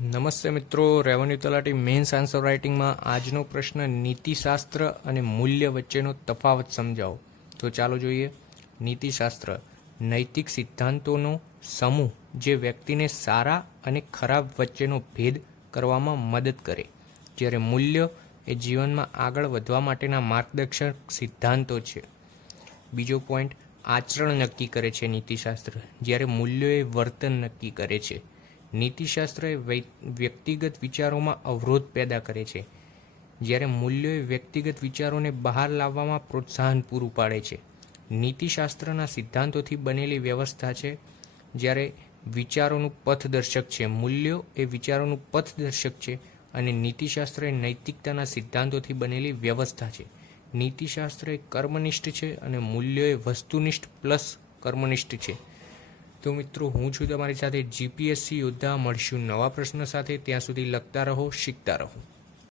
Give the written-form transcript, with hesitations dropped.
નમસ્તે મિત્રો, રેવન્યુ તલાટી મેન્સ આન્સર રાઇટિંગમાં આજનો પ્રશ્ન નીતિશાસ્ત્ર અને મૂલ્ય વચ્ચેનો તફાવત સમજાવો. તો ચાલો જોઈએ. નીતિશાસ્ત્ર નૈતિક સિદ્ધાંતોનો સમૂહ જે વ્યક્તિને સારા અને ખરાબ વચ્ચેનો ભેદ કરવામાં મદદ કરે, જ્યારે મૂલ્ય એ જીવનમાં આગળ વધવા માટેના માર્ગદર્શક સિદ્ધાંતો છે. બીજો પોઈન્ટ, આચરણ નક્કી કરે છે નીતિશાસ્ત્ર, જ્યારે મૂલ્યો એ વર્તન નક્કી કરે છે. નીતિશાસ્ત્ર એ વ્યક્તિગત વિચારોમાં અવરોધ પેદા કરે છે, જ્યારે મૂલ્યો એ વ્યક્તિગત વિચારોને બહાર લાવવામાં પ્રોત્સાહન પૂરું પાડે છે. નીતિશાસ્ત્રના સિદ્ધાંતોથી બનેલી વ્યવસ્થા છે, જ્યારે વિચારોનું પથદર્શક છે. મૂલ્યો એ વિચારોનું પથદર્શક છે અને નીતિશાસ્ત્ર એ નૈતિકતાના સિદ્ધાંતોથી બનેલી વ્યવસ્થા છે. નીતિશાસ્ત્ર એ કર્મનિષ્ઠ છે અને મૂલ્યો એ વસ્તુનિષ્ઠ પ્લસ કર્મનિષ્ઠ છે. તો મિત્રો, હું છું તમારી સાથે જીપીએસસી યોદ્ધા. મળશું નવા પ્રશ્ન સાથે. ત્યાં સુધી લખતા રહો, શીખતા રહો.